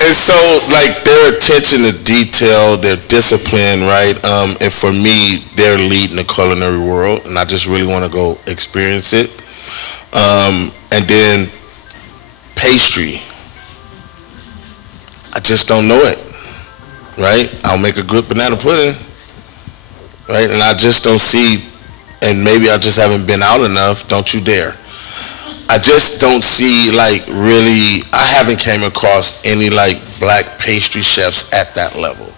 And so, like, their attention to detail, their discipline, right? And for me, they're leading the culinary world, and I just really want to go experience it. And then pastry. I just don't know it, right? I'll make a good banana pudding, right? And I just don't see, and maybe I just haven't been out enough. Don't you dare. I just don't see, like, really, I haven't came across any, like, black pastry chefs at that level.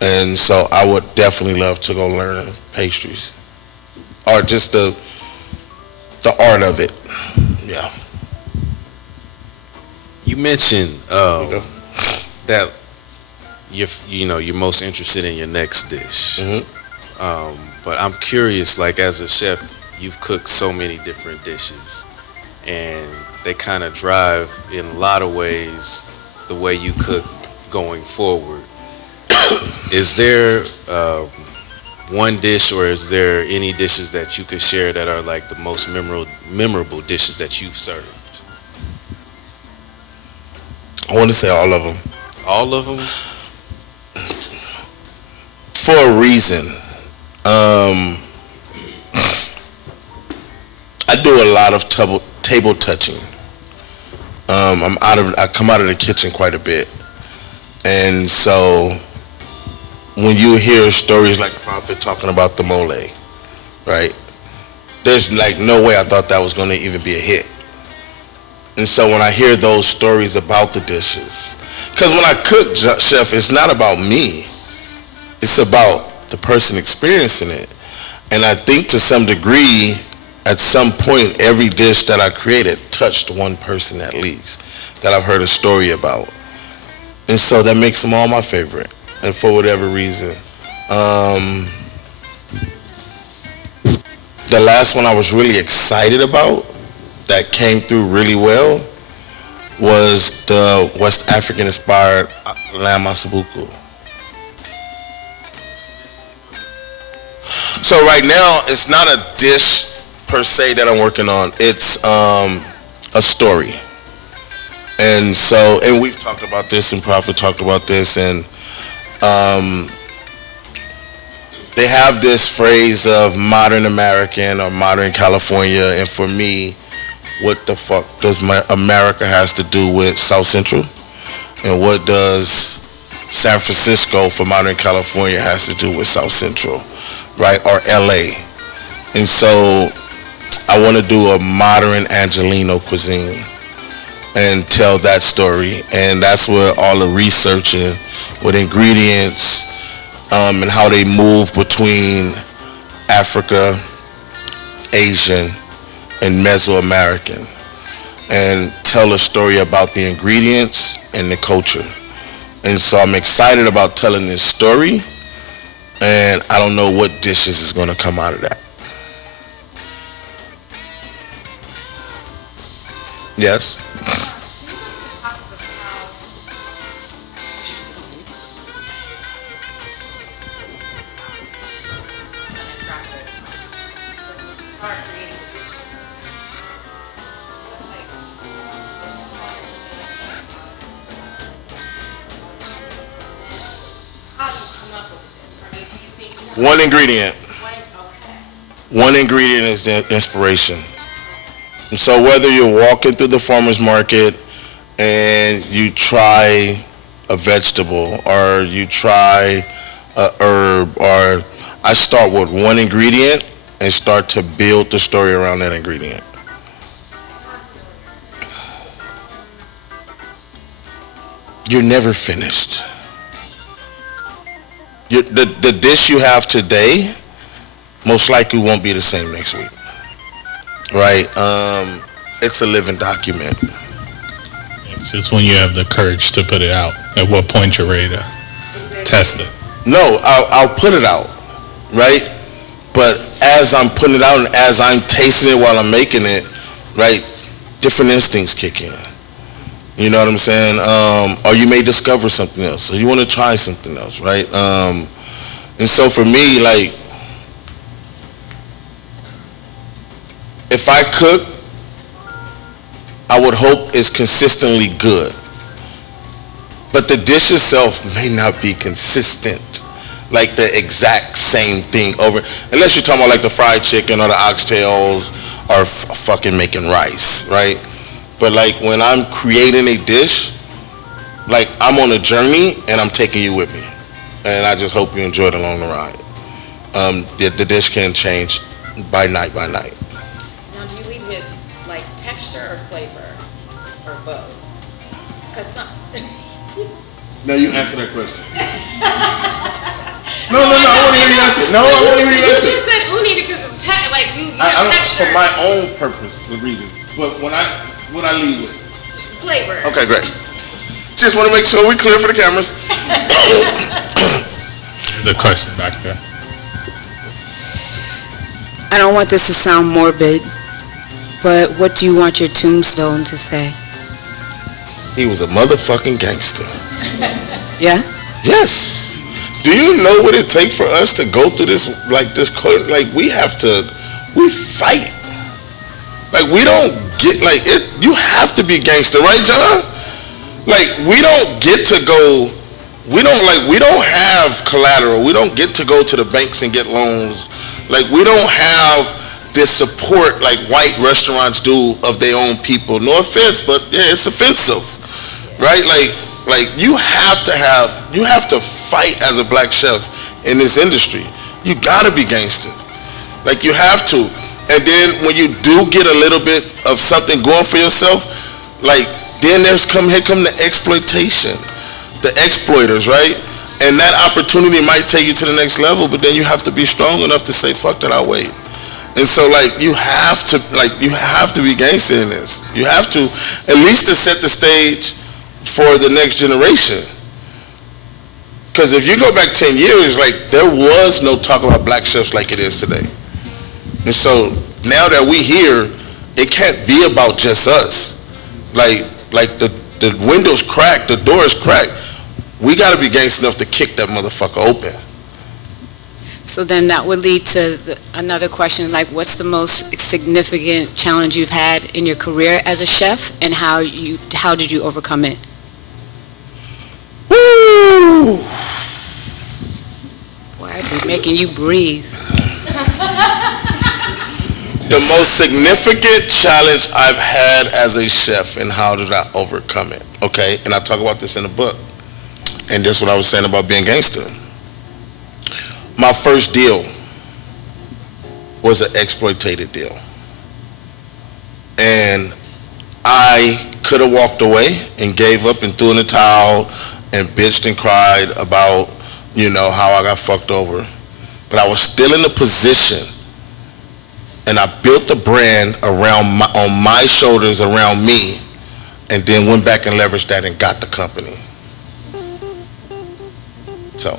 And so I would definitely love to go learn pastries. Or just the art of it. Yeah. You mentioned that you're most interested in your next dish. But I'm curious, like, as a chef, you've cooked so many different dishes, and they kind of drive in a lot of ways the way you cook going forward. Is there one dish, or is there any dishes that you could share that are like the most memorable dishes that you've served? I want to say all of them. All of them? For a reason. I do a lot of table touching. I come out of the kitchen quite a bit. And so when you hear stories like Prophet talking about the mole, right? There's like no way I thought that was going to even be a hit. And so when I hear those stories about the dishes, because when I cook, chef, it's not about me. It's about the person experiencing it. And I think to some degree, at some point, every dish that I created touched one person at least that I've heard a story about. And so that makes them all my favorite. And for whatever reason. The last one I was really excited about that came through really well was the West African inspired lamb asabuku. So right now, it's not a dish per se that I'm working on. It's a story. And so, and we've talked about this, and Prophet talked about this, and they have this phrase of modern American or modern California, and for me, what the fuck does America has to do with South Central? And what does San Francisco for modern California has to do with South Central, right? Or LA. And so I want to do a modern Angelino cuisine and tell that story. And that's where all the researching with ingredients and how they move between Africa, Asian, and Mesoamerican, and tell a story about the ingredients and the culture. And so I'm excited about telling this story, and I don't know what dishes is going to come out of that. Yes? One ingredient. One ingredient is the inspiration. And so whether you're walking through the farmer's market and you try a vegetable or you try a herb, or I start with one ingredient and start to build the story around that ingredient. You're never finished. The dish you have today most likely won't be the same next week, right? It's a living document. It's just when you have the courage to put it out. At what point you're ready to test it. No, I'll put it out, right? But as I'm putting it out and as I'm tasting it while I'm making it, right, different instincts kick in. You know what I'm saying? Or you may discover something else, or you want to try something else, right? And so for me, like, if I cook, I would hope it's consistently good. But the dish itself may not be consistent, like the exact same thing over, unless you're talking about like the fried chicken or the oxtails or fucking making rice, right? But like when I'm creating a dish, like I'm on a journey and I'm taking you with me. And I just hope you enjoy it along the ride. The dish can change by night by night. Now, do you lead with like texture or flavor, or both? Because some. Now you answer that question. No, I want to hear you answer. No, I want to hear you answer. You just said uni because it's like you I have texture. For my own purpose, the reason. But what I lead with? Flavor. Okay, great. Just want to make sure we're clear for the cameras. There's a question back there. I don't want this to sound morbid, but what do you want your tombstone to say? He was a motherfucking gangster. Yeah? Yes. Do you know what it takes for us to go through this, like we fight. Like we don't get, like it, you have to be gangster, right, John? Like we don't get to go, we don't have collateral. We don't get to go to the banks and get loans. Like we don't have this support like white restaurants do of their own people. No offense, but yeah, it's offensive, right? Like you have to fight as a black chef in this industry. You gotta be gangster. Like you have to. And then when you do get a little bit of something going for yourself, like then here come the exploitation, the exploiters, right? And that opportunity might take you to the next level, but then you have to be strong enough to say, fuck that, I'll wait. And so like you have to be gangster in this. You have to, at least to set the stage for the next generation. Because if you go back 10 years, like there was no talk about black chefs like it is today. And so now that we here, it can't be about just us. Like the window's cracked, the door is cracked. We gotta be gangster enough to kick that motherfucker open. So then that would lead to another question, like what's the most significant challenge you've had in your career as a chef, and how did you overcome it? Woo! Boy, I'd be making you breathe. The most significant challenge I've had as a chef, and how did I overcome it? Okay, and I talk about this in the book. And that's what I was saying about being gangster. My first deal was an exploitative deal. And I could have walked away and gave up and threw in the towel and bitched and cried about, how I got fucked over. But I was still in a position, and I built the brand on my shoulders, around me, and then went back and leveraged that and got the company. So,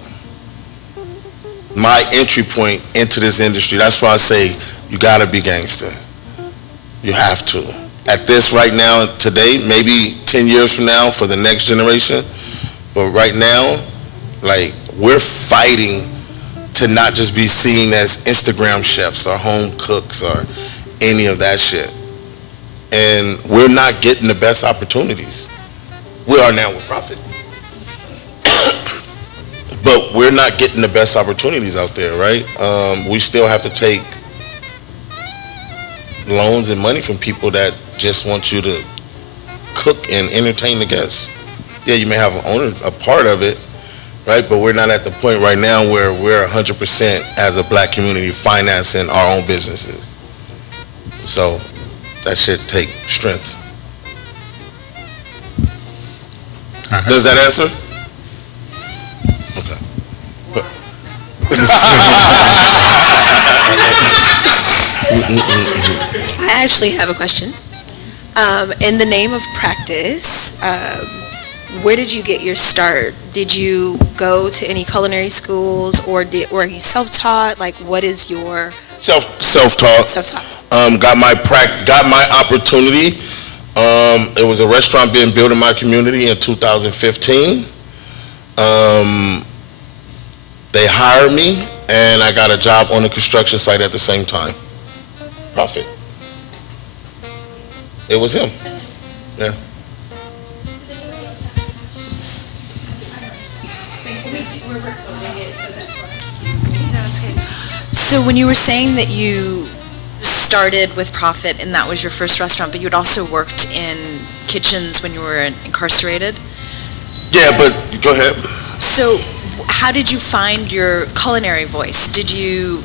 my entry point into this industry, that's why I say you gotta be gangster. You have to. At this right now, today, maybe 10 years from now for the next generation, but right now, like, we're fighting to not just be seen as Instagram chefs or home cooks or any of that shit. And we're not getting the best opportunities. We are now with Prophet. but we're not getting the best opportunities out there, right? We still have to take loans and money from people that just want you to cook and entertain the guests. Yeah, you may have a part of it, right? But we're not at the point right now where we're 100% as a black community financing our own businesses. So that should take strength. Does that answer? Okay. I actually have a question. In the name of practice, where did you get your start? Did you go to any culinary schools, or were you self-taught? Like, what is your self-taught? Self-taught. Got my opportunity. It was a restaurant being built in my community in 2015. They hired me, and I got a job on the construction site at the same time. Prophet. It was him. Yeah. So when you were saying that you started with Prophet and that was your first restaurant, but you'd also worked in kitchens when you were incarcerated? Yeah, but go ahead. So how did you find your culinary voice? Did you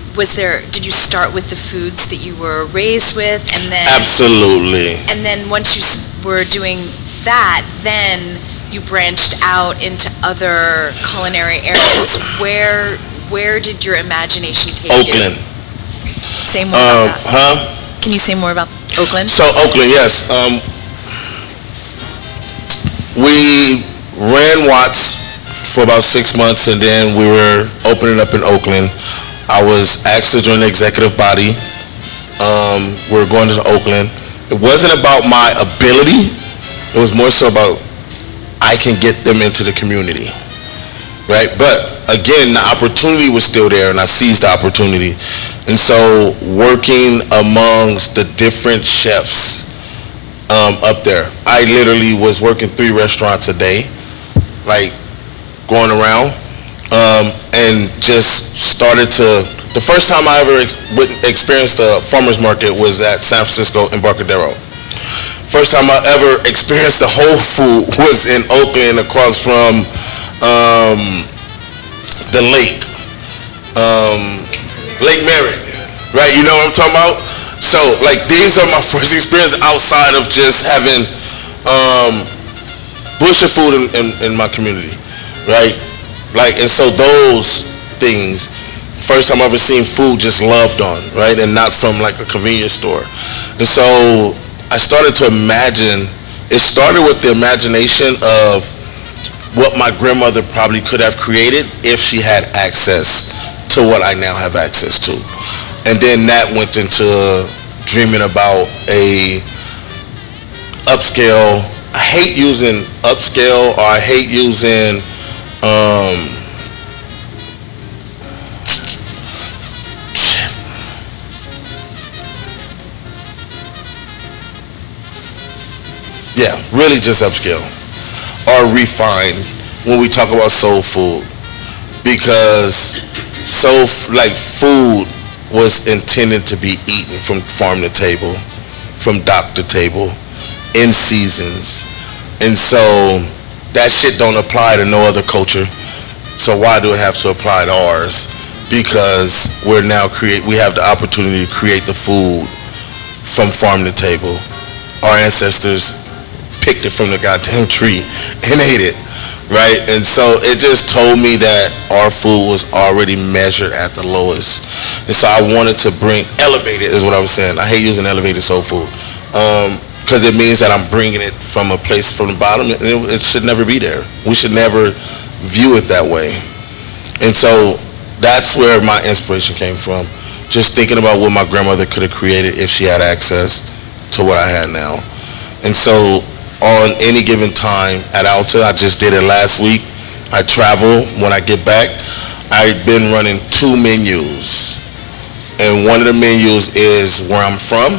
start with the foods that you were raised with, and then absolutely, and then once you were doing that, then you branched out into other culinary areas? Where did your imagination take you? Oakland. Say more about that. Can you say more about Oakland? So Oakland, yes. We ran Watts for about 6 months, and then we were opening up in Oakland. I was asked to join the executive body. We were going to Oakland. It wasn't about my ability. It was more so about I can get them into the community, right? But again, the opportunity was still there, and I seized the opportunity. And so working amongst the different chefs up there, I literally was working 3 restaurants a day, like going around, and just started to, the first time I ever experienced a farmer's market was at San Francisco Embarcadero. First time I ever experienced the Whole Food was in Oakland, across from the lake, Lake Merritt, right? You know what I'm talking about? So, like, these are my first experience outside of just having bushel food in my community, right? Like, and so those things, first time I've ever seen food just loved on, right? And not from like a convenience store. And so I started to imagine, it started with the imagination of what my grandmother probably could have created if she had access to what I now have access to. And then that went into dreaming about a upscale. I hate using upscale, or I hate using yeah, really just upscale or refined when we talk about soul food, because food was intended to be eaten from farm to table, from dock to table, in seasons. And so that shit don't apply to no other culture. So why do it have to apply to ours? Because we have the opportunity to create the food from farm to table. Our ancestors picked it from the goddamn tree and ate it, right? And so it just told me that our food was already measured at the lowest. And so I wanted to elevate it is what I was saying. I hate using elevated soul food, because it means that I'm bringing it from a place from the bottom, and it should never be there. We should never view it that way. And so that's where my inspiration came from, just thinking about what my grandmother could have created if she had access to what I had now. And so on any given time at Alta, I just did it last week. I travel. When I get back, I've been running 2 menus. And one of the menus is where I'm from,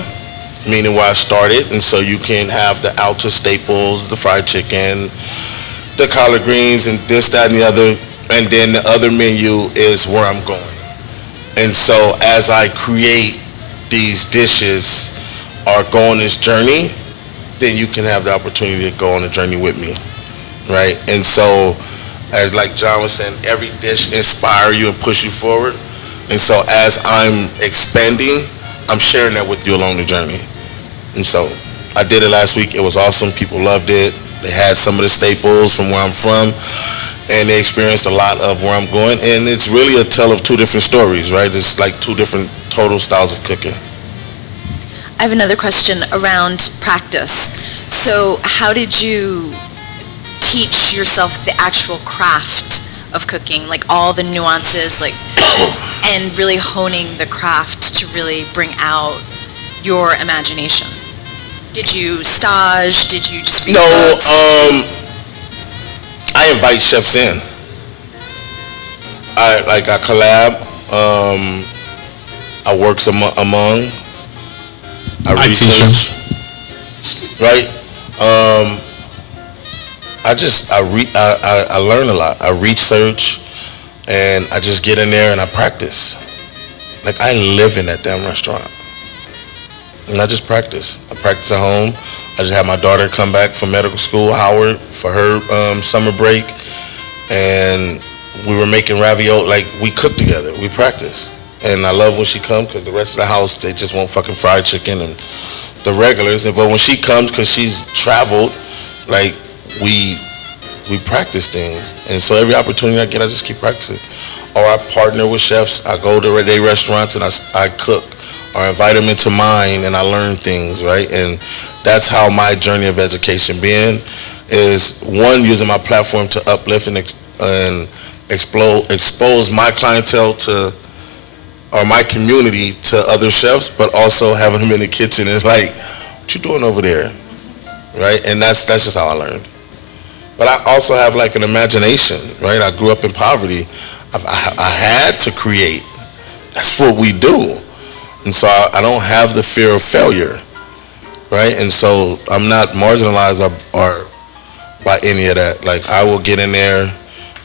meaning where I started. And so you can have the Alta staples, the fried chicken, the collard greens, and this, that, and the other. and then the other menu is where I'm going. And so as I create these dishes or go on this journey, then you can have the opportunity to go on a journey with me, right? And so, as like John was saying, every dish inspire you and push you forward. And so as I'm expanding, I'm sharing that with you along the journey. And so I did it last week. It was awesome. People loved it. They had some of the staples from where I'm from, and they experienced a lot of where I'm going. And it's really a tale of two different stories, right? It's like two different total styles of cooking. I have another question around practice. So how did you teach yourself the actual craft of cooking, like all the nuances, like, and really honing the craft to really bring out your imagination? Did you stage? Did you just read books? I invite chefs in. I collab. I work among. I research. Right. I learn a lot. I research, and I just get in there and I practice. Like, I live in that damn restaurant. And I just practice. I practice at home. I just had my daughter come back from medical school, Howard, for her summer break. And we were making ravioli. Like, we cook together. We practice. And I love when she comes because the rest of the house, they just want fucking fried chicken and the regulars. But when she comes, because she's traveled, like, we practice things. And so every opportunity I get, I just keep practicing. Or I partner with chefs. I go to their restaurants and I cook. Or invite them into mine and I learn things, right? And that's how my journey of education been, is one, using my platform to uplift and expose my clientele to, or my community to other chefs, but also having them in the kitchen and like, what you doing over there, right? And that's just how I learned. But I also have like an imagination, right? I grew up in poverty. I had to create. That's what we do. And so I don't have the fear of failure, right? And so I'm not marginalized or by any of that. Like, I will get in there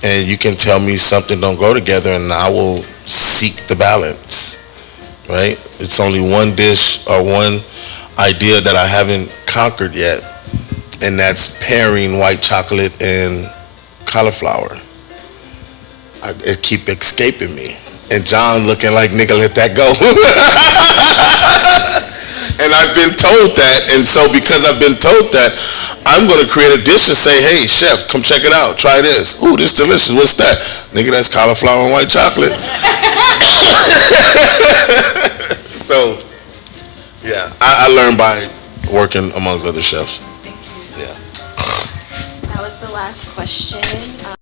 and you can tell me something don't go together and I will seek the balance, right? It's only one dish or one idea that I haven't conquered yet, and that's pairing white chocolate and cauliflower. It keep escaping me. And John looking like, nigga, let that go. And I've been told that, and so because I've been told that, I'm going to create a dish and say, hey, chef, come check it out. Try this. Ooh, this delicious. What's that? Nigga, that's cauliflower and white chocolate. So, yeah, I learned by working amongst other chefs. That was the last question.